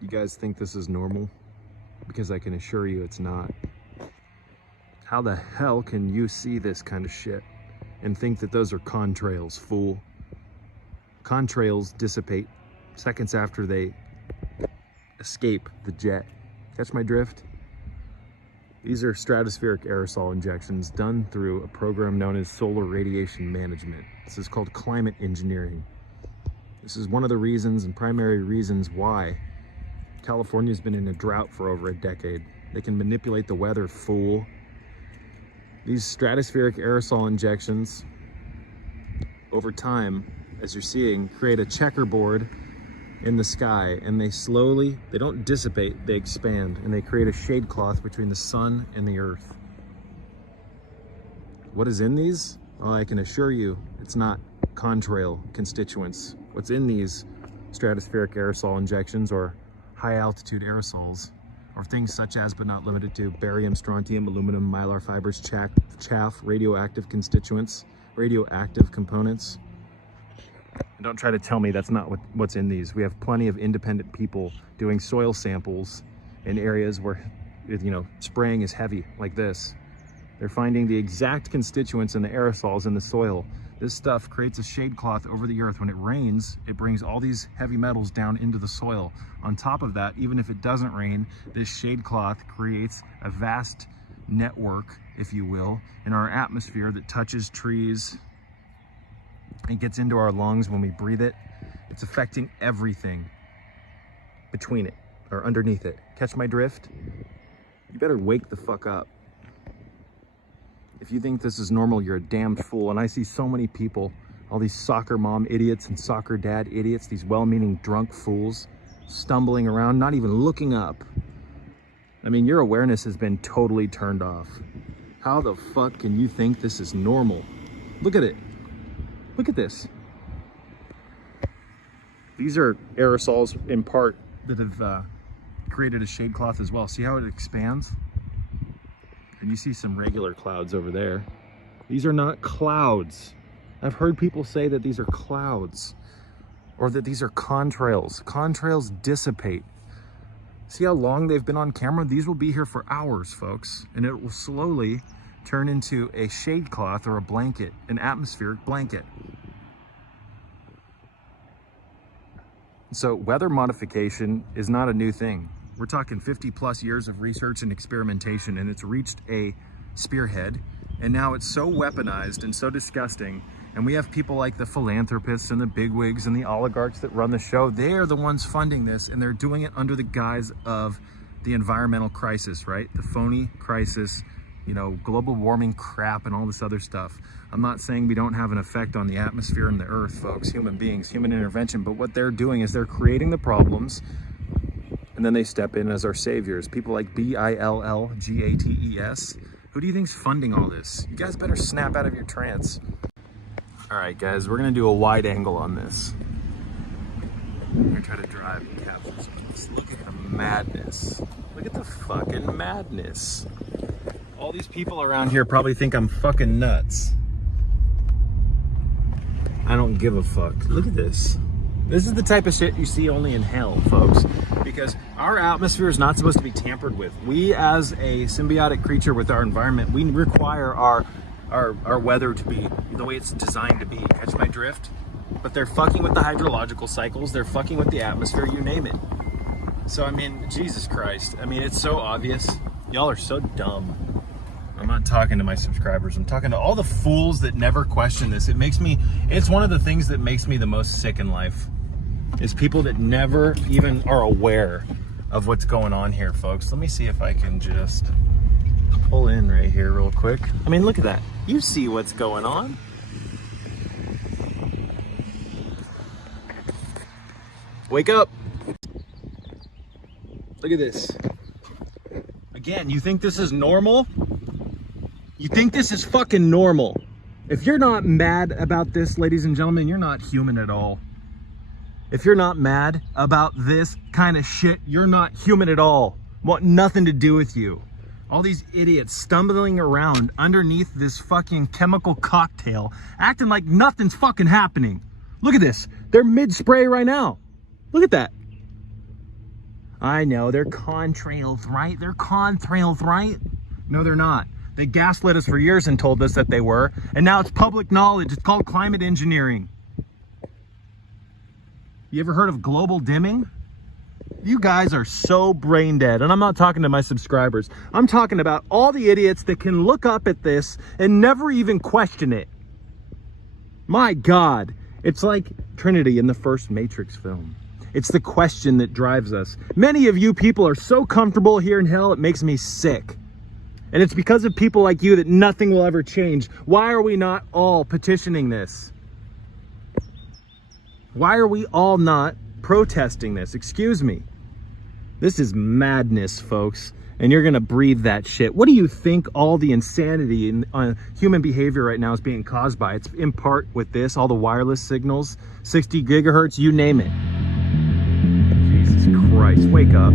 You guys think this is normal? Because I can assure you it's not. How the hell can you see this kind of shit and think that those are contrails, fool? Contrails dissipate seconds after they escape the jet. Catch my drift? These are stratospheric aerosol injections done through a program known as solar radiation management. This is called climate engineering. This is one of the reasons and primary reasons why California's been in a drought for over a decade. They can manipulate the weather, fool. These stratospheric aerosol injections, over time, as you're seeing, create a checkerboard in the sky, and they don't dissipate, they expand, and they create a shade cloth between the sun and the earth. What is in these? Well, I can assure you, it's not contrail constituents. What's in these stratospheric aerosol injections, or high altitude aerosols, or things such as, but not limited to, barium, strontium, aluminum, mylar fibers, chaff, radioactive constituents, radioactive components. And don't try to tell me that's not what's in these. We have plenty of independent people doing soil samples in areas where, you know, spraying is heavy, like this. They're finding the exact constituents in the aerosols in the soil. This stuff creates a shade cloth over the earth. When it rains, it brings all these heavy metals down into the soil. On top of that, even if it doesn't rain, this shade cloth creates a vast network, if you will, in our atmosphere that touches trees. It gets into our lungs when we breathe it. It's affecting everything between it or underneath it. Catch my drift? You better wake the fuck up. If you think this is normal, you're a damned fool. And I see so many people, all these soccer mom idiots and soccer dad idiots, these well-meaning drunk fools, stumbling around, not even looking up. I mean, your awareness has been totally turned off. How the fuck can you think this is normal? Look at it. Look at this. These are aerosols in part that have created a shade cloth as well. See how it expands? And you see some regular clouds over there. These are not clouds. I've heard people say that these are clouds or that these are contrails. Contrails dissipate. See how long they've been on camera? These will be here for hours, folks, and it will slowly turn into a shade cloth or a blanket, an atmospheric blanket. So weather modification is not a new thing. We're talking 50 plus years of research and experimentation, and it's reached a spearhead, and now it's so weaponized and so disgusting. And we have people like the philanthropists and the bigwigs and the oligarchs that run the show. They are the ones funding this, and they're doing it under the guise of the environmental crisis, right? The phony crisis, you know, global warming crap and all this other stuff. I'm not saying we don't have an effect on the atmosphere and the earth, folks, human beings, human intervention, but what they're doing is they're creating the problems, and then they step in as our saviors. People like BILLGATES. Who do you think's funding all this? You guys better snap out of your trance. All right, guys, we're gonna do a wide angle on this. I'm gonna try to drive and capture some of this. Look at the madness. Look at the fucking madness. All these people around here probably think I'm fucking nuts. I don't give a fuck. Look at this. This is the type of shit you see only in hell, folks, because our atmosphere is not supposed to be tampered with. We, as a symbiotic creature with our environment, we require our weather to be the way it's designed to be. Catch my drift? But they're fucking with the hydrological cycles, they're fucking with the atmosphere, you name it. So, I mean, Jesus Christ. I mean, it's so obvious. Y'all are so dumb. I'm not talking to my subscribers. I'm talking to all the fools that never question this. It's one of the things that makes me the most sick in life, is people that never even are aware of what's going on here, folks. Let me see if I can just pull in right here real quick. I mean, look at that. You see what's going on. Wake up. Look at this. Again, you think this is normal? You think this is fucking normal? If you're not mad about this, ladies and gentlemen, you're not human at all. If you're not mad about this kind of shit, you're not human at all. Want nothing to do with you. All these idiots stumbling around underneath this fucking chemical cocktail, acting like nothing's fucking happening. Look at this. They're mid-spray right now. Look at that. I know, they're contrails, right? They're contrails, right? No, they're not. They gaslit us for years and told us that they were, and now it's public knowledge. It's called climate engineering. You ever heard of global dimming? You guys are so brain dead, and I'm not talking to my subscribers. I'm talking about all the idiots that can look up at this and never even question it. My God, it's like Trinity in the first Matrix film. It's the question that drives us. Many of you people are so comfortable here in hell, it makes me sick. And it's because of people like you that nothing will ever change. Why are we not all petitioning this? Why are we all not protesting this? Excuse me. This is madness, folks. And you're gonna breathe that shit. What do you think all the insanity in human behavior right now is being caused by? It's in part with this, all the wireless signals, 60 gigahertz, you name it. Jesus Christ, wake up.